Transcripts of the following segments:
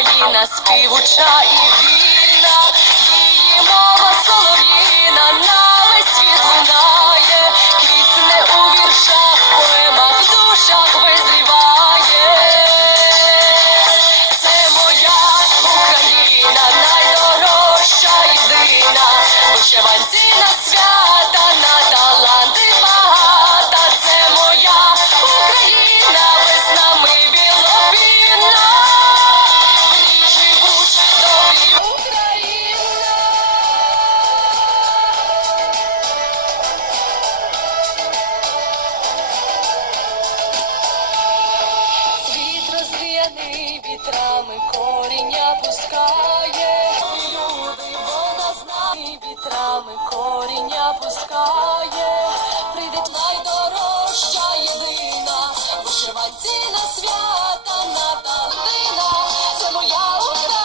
Україна співуча і вільна, її мова солов'їна на весь світ лунає, квітне у віршах, поемах, в душах визріває. Це моя Україна, найдорожча єдина, вишиванці на свята, на таланти багата. Це моя Україна, веснами білопінна, в ній живуть добрі Україна. Світ розвіяний вітрами, коріння пускає. Люди, вона знає, вітрами коріння пускає. Прийде найдорожча єдина, вишиванці на свята, на талина. Це моя Україна,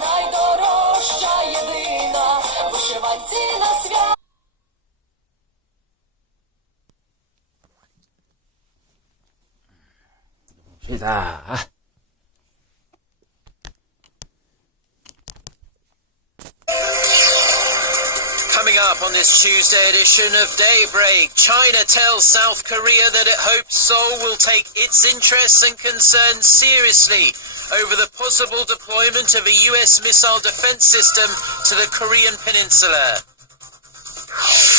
найдорожча єдина, вишиванці на свята. 시다. Coming up on this Tuesday edition of Daybreak, China tells South Korea that it hopes Seoul will take its interests and concerns seriously over the possible deployment of a US missile defense system to the Korean peninsula.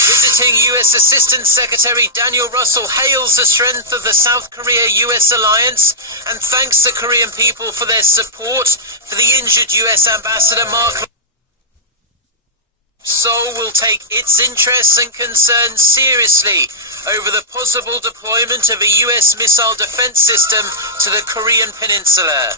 Visiting US Assistant Secretary Daniel Russell hails the strength of the South Korea-US alliance and thanks the Korean people for their support for the injured US Ambassador Mark. Seoul will take its interests and concerns seriously over the possible deployment of a US missile defense system to the Korean peninsula.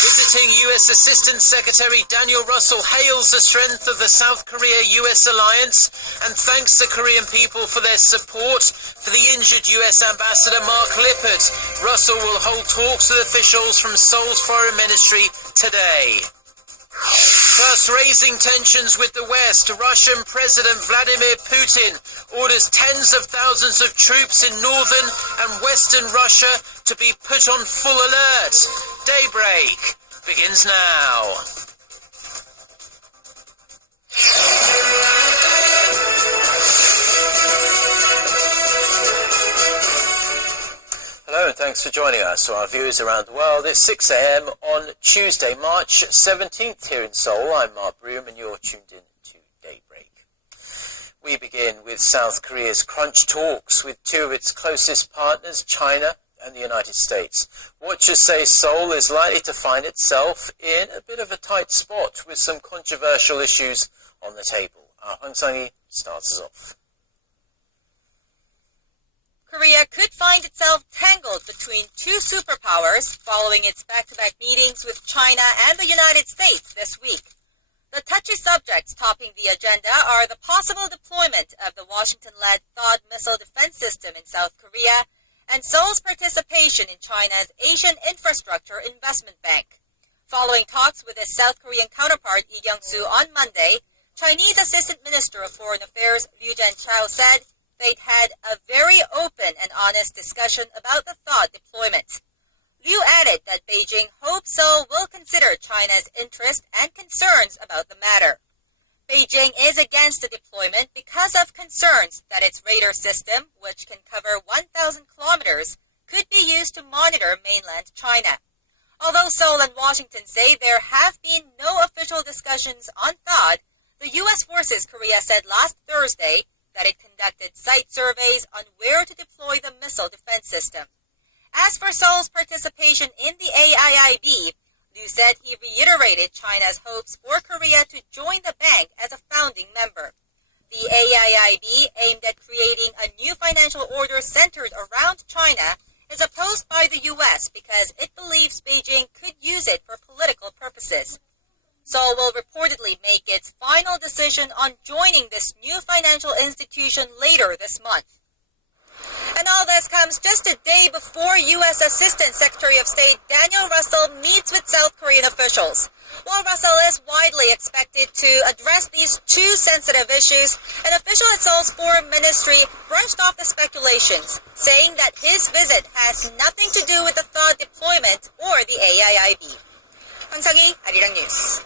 Visiting US Assistant Secretary Daniel Russell hails the strength of the South Korea-US alliance and thanks the Korean people for their support for the injured US Ambassador Mark Lippert. Russell will hold talks with officials from Seoul's foreign ministry today. Plus, raising tensions with the West, Russian President Vladimir Putin orders tens of thousands of troops in northern and western Russia to be put on full alert. Daybreak begins now. Hello and thanks for joining us, to our viewers around the world. It's 6 a.m. on Tuesday, March 17th here in Seoul. I'm Mark Broom and you're tuned in to Daybreak. We begin with South Korea's crunch talks with two of its closest partners, China and the United States. Watchers say Seoul is likely to find itself in a bit of a tight spot with some controversial issues on the table. Our Hwang Sang-hee starts us off. Korea could find itself tangled between two superpowers following its back-to-back meetings with China and the United States this week. The touchy subjects topping the agenda are the possible deployment of the Washington-led THAAD missile defense system in South Korea and Seoul's participation in China's Asian Infrastructure Investment Bank. Following talks with his South Korean counterpart Lee Kyung-soo on Monday, Chinese Assistant Minister of Foreign Affairs Liu Jianchao said they'd had a very open and honest discussion about the THAAD deployment. Liu added that Beijing hopes Seoul will consider China's interest and concerns about the matter. Beijing is against the deployment because of concerns that its radar system, which can cover 1,000 kilometers, could be used to monitor mainland China. Although Seoul and Washington say there have been no official discussions on THAAD, the U.S. Forces Korea said last Thursday that it conducted site surveys on where to deploy the missile defense system. As for Seoul's participation in the AIIB, Liu said he reiterated China's hopes for Korea to join the bank as a founding member. The AIIB, aimed at creating a new financial order centered around China, is opposed by the U.S. because it believes Beijing could use it for political purposes. Seoul will reportedly make its final decision on joining this new financial institution later this month. And all this comes just a day before U.S. Assistant Secretary of State Daniel Russell meets with South Korean officials. While Russell is widely expected to address these two sensitive issues, an official at Seoul's foreign ministry brushed off the speculations, saying that his visit has nothing to do with the THAAD deployment or the AIIB. 황성희, 아리랑 뉴스.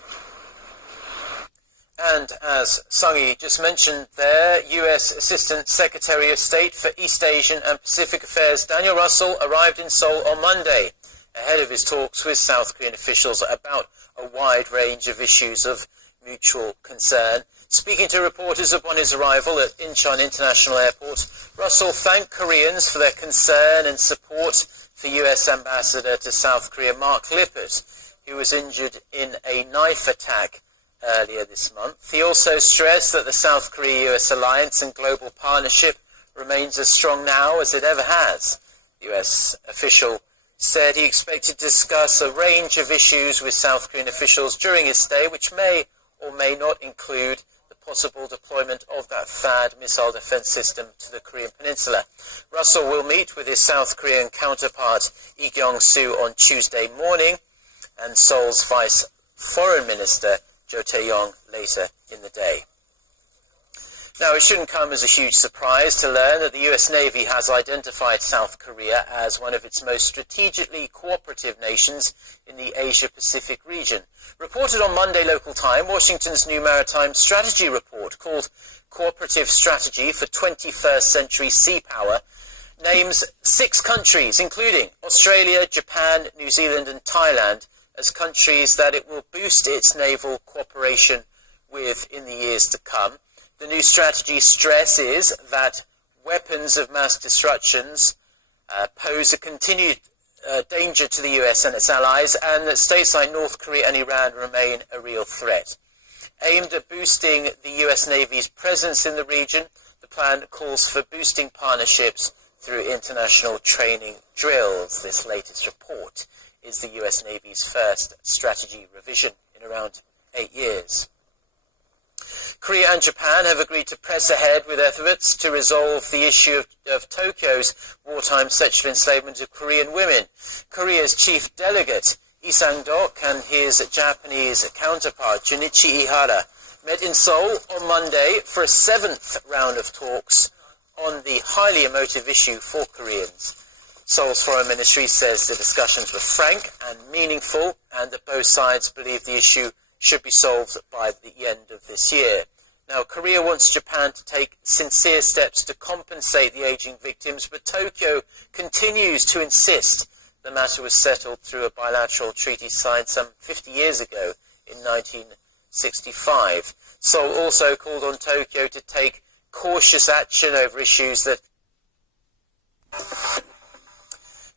And as Sung-hee just mentioned there, U.S. Assistant Secretary of State for East Asian and Pacific Affairs Daniel Russell arrived in Seoul on Monday, ahead of his talks with South Korean officials about a wide range of issues of mutual concern. Speaking to reporters upon his arrival at Incheon International Airport, Russell thanked Koreans for their concern and support for U.S. Ambassador to South Korea Mark Lippert, who was injured in a knife attack earlier this month. He also stressed that the South Korea-US alliance and global partnership remains as strong now as it ever has. The US official said he expected to discuss a range of issues with South Korean officials during his stay, which may or may not include the possible deployment of that THAAD missile defense system to the Korean peninsula. Russell will meet with his South Korean counterpart Lee Kyung-soo on Tuesday morning and Seoul's Vice Foreign Minister Jo Tae-yong later in the day. Now, it shouldn't come as a huge surprise to learn that the US Navy has identified South Korea as one of its most strategically cooperative nations in the Asia-Pacific region. Reported on Monday local time, Washington's new maritime strategy report, called Cooperative Strategy for 21st Century Sea Power, names 6 countries, including Australia, Japan, New Zealand and Thailand, as countries that it will boost its naval cooperation with in the years to come. The new strategy stresses that weapons of mass destruction pose a continued danger to the US and its allies, and that states like North Korea and Iran remain a real threat. Aimed at boosting the US Navy's presence in the region, the plan calls for boosting partnerships through international training drills. This latest report is the US Navy's first strategy revision in around 8 years. Korea and Japan have agreed to press ahead with efforts to resolve the issue of Tokyo's wartime sexual enslavement of Korean women. Korea's chief delegate, Lee Sang-dok, and his Japanese counterpart, Junichi Ihara, met in Seoul on Monday for a 7th round of talks on the highly emotive issue for Koreans. Seoul's foreign ministry says the discussions were frank and meaningful, and that both sides believe the issue should be solved by the end of this year. Now, Korea wants Japan to take sincere steps to compensate the aging victims, but Tokyo continues to insist the matter was settled through a bilateral treaty signed some 50 years ago in 1965. Seoul also called on Tokyo to take cautious action over issues that...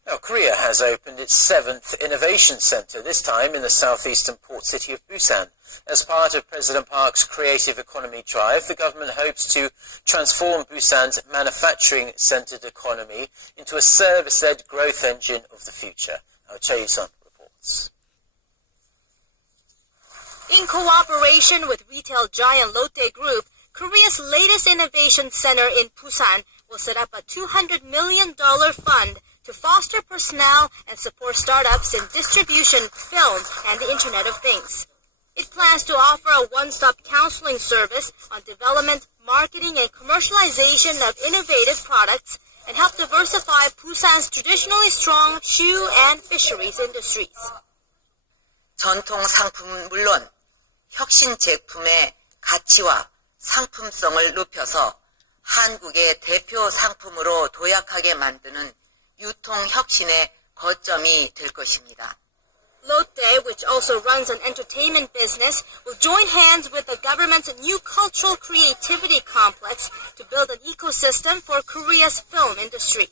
Now, Korea has opened its 7th Innovation Center, this time in the southeastern port city of Busan. As part of President Park's creative economy drive, the government hopes to transform Busan's manufacturing-centered economy into a service-led growth engine of the future. Now, Choi Sun reports. In cooperation with retail giant Lotte Group, Korea's latest innovation center in Busan will set up a $200 million fund to foster personnel and support startups in distribution, film, and the Internet of Things. It plans to offer a one-stop counseling service on development, marketing, and commercialization of innovative products and help diversify Busan's traditionally strong shoe and fisheries industries. 전통 상품은 물론 혁신 제품의 가치와 상품성을 높여서 한국의 대표 상품으로 도약하게 만드는 유통혁신의 거점이 될 것입니다. Lotte, which also runs an entertainment business, will join hands with the government's new cultural creativity complex to build an ecosystem for Korea's film industry.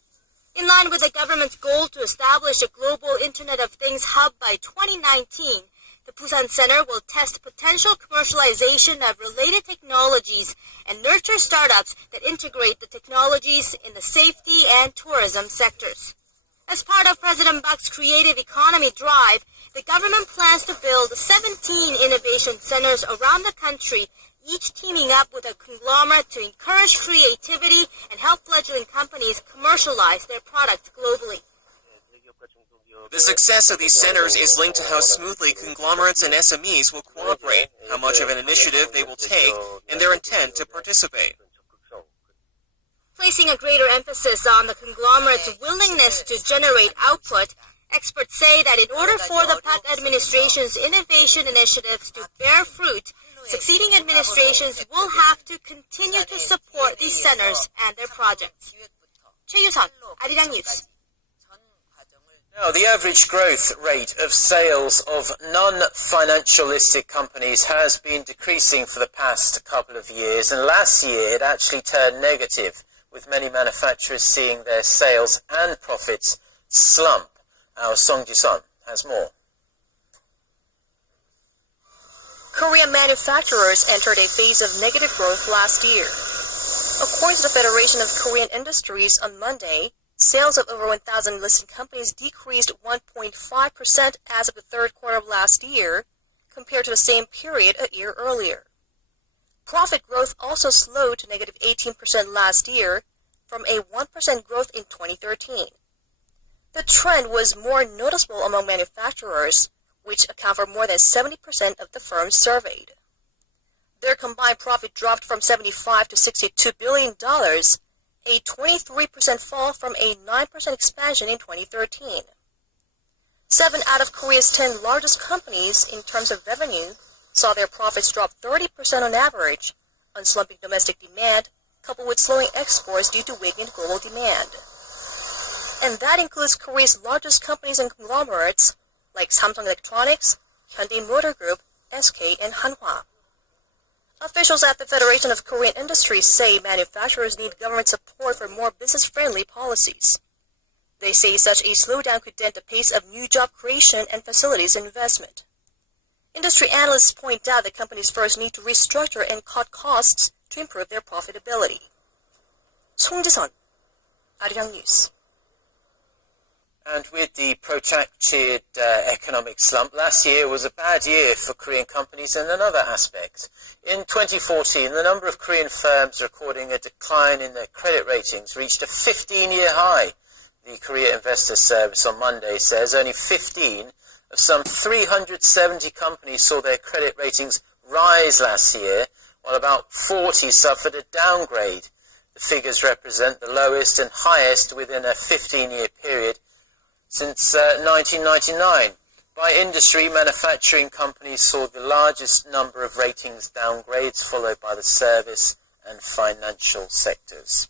In line with the government's goal to establish a global Internet of Things hub by 2019, the Busan Center will test potential commercialization of related technologies and nurture startups that integrate the technologies in the safety and tourism sectors. As part of President Park's creative economy drive, the government plans to build 17 innovation centers around the country, each teaming up with a conglomerate to encourage creativity and help fledgling companies commercialize their products globally. The success of these centers is linked to how smoothly conglomerates and SMEs will cooperate, how much of an initiative they will take, and their intent to participate. Placing a greater emphasis on the conglomerate's willingness to generate output, experts say that in order for the PAC administration's innovation initiatives to bear fruit, succeeding administrations will have to continue to support these centers and their projects. 최유선, 아리랑 뉴스. Now, the average growth rate of sales of non-financial listed companies has been decreasing for the past couple of years, and last year it actually turned negative, with many manufacturers seeing their sales and profits slump. Our Song Ji-sun has more. Korean manufacturers entered a phase of negative growth last year. According to the Federation of Korean Industries on Monday, sales of over 1,000 listed companies decreased 1.5% as of the third quarter of last year, compared to the same period a year earlier. Profit growth also slowed to negative 18% last year, from a 1% growth in 2013. The trend was more noticeable among manufacturers, which account for more than 70% of the firms surveyed. Their combined profit dropped from $75 to $62 billion, a 23% fall from a 9% expansion in 2013. 7 out of Korea's 10 largest companies in terms of revenue saw their profits drop 30% on average on slumping domestic demand, coupled with slowing exports due to weakened global demand. And that includes Korea's largest companies and conglomerates like Samsung Electronics, Hyundai Motor Group, SK, and Hanwha. Officials at the Federation of Korean Industries say manufacturers need government support for more business-friendly policies. They say such a slowdown could dent the pace of new job creation and facilities investment. Industry analysts point out that companies first need to restructure and cut costs to improve their profitability. 송지선, 아리랑 뉴스. And with the protracted economic slump, last year was a bad year for Korean companies in another aspect. In 2014, the number of Korean firms recording a decline in their credit ratings reached a 15-year high. The Korea Investor Service on Monday says only 15 of some 370 companies saw their credit ratings rise last year, while about 40 suffered a downgrade. The figures represent the lowest and highest within a 15-year period since 1999. By industry, manufacturing companies saw the largest number of ratings downgrades, followed by the service and financial sectors.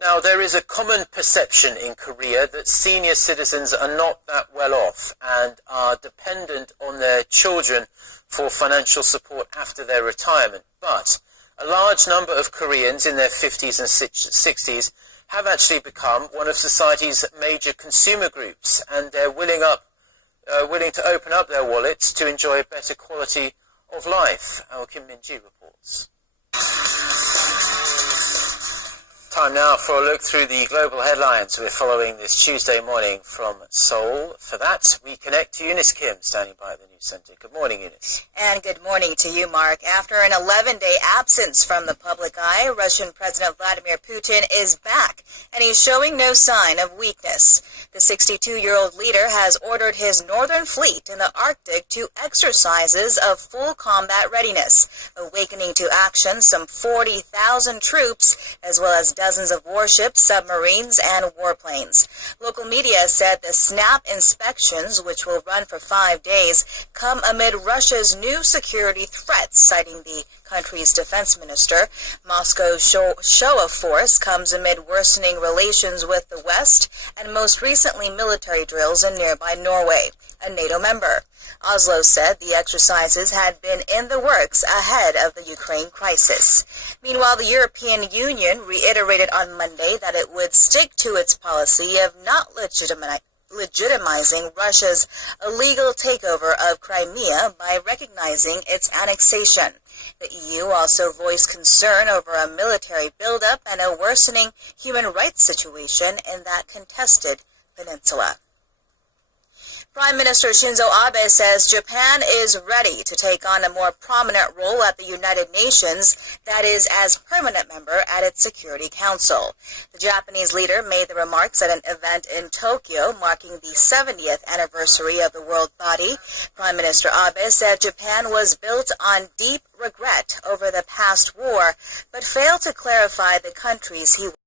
Now, there is a common perception in Korea that senior citizens are not that well off and are dependent on their children for financial support after their retirement. But a large number of Koreans in their 50s and 60s have actually become one of society's major consumer groups, and they're willing to open up their wallets to enjoy a better quality of life. Our Kim Min-ji reports. Time now for a look through the global headlines we're following this Tuesday morning from Seoul. For that, we connect to Eunice Kim, standing by at the News Center. Good morning, Eunice. And good morning to you, Mark. After an 11-day absence from the public eye, Russian President Vladimir Putin is back, and he's showing no sign of weakness. The 62-year-old leader has ordered his northern fleet in the Arctic to exercises of full combat readiness, awakening to action some 40,000 troops, as well as dozens of warships, submarines, and warplanes. Local media said the SNAP inspections, which will run for 5 days, come amid Russia's new security threats, citing the country's defense minister. Moscow's show of force comes amid worsening relations with the West and most recently military drills in nearby Norway, a NATO member. Oslo said the exercises had been in the works ahead of the Ukraine crisis. Meanwhile, the European Union reiterated on Monday that it would stick to its policy of not legitimizing Russia's illegal takeover of Crimea by recognizing its annexation. The EU also voiced concern over a military buildup and a worsening human rights situation in that contested peninsula. Prime Minister Shinzo Abe says Japan is ready to take on a more prominent role at the United Nations, that is, as permanent member at its Security Council. The Japanese leader made the remarks at an event in Tokyo marking the 70th anniversary of the world body. Prime Minister Abe said Japan was built on deep regret over the past war, but failed to clarify the countries he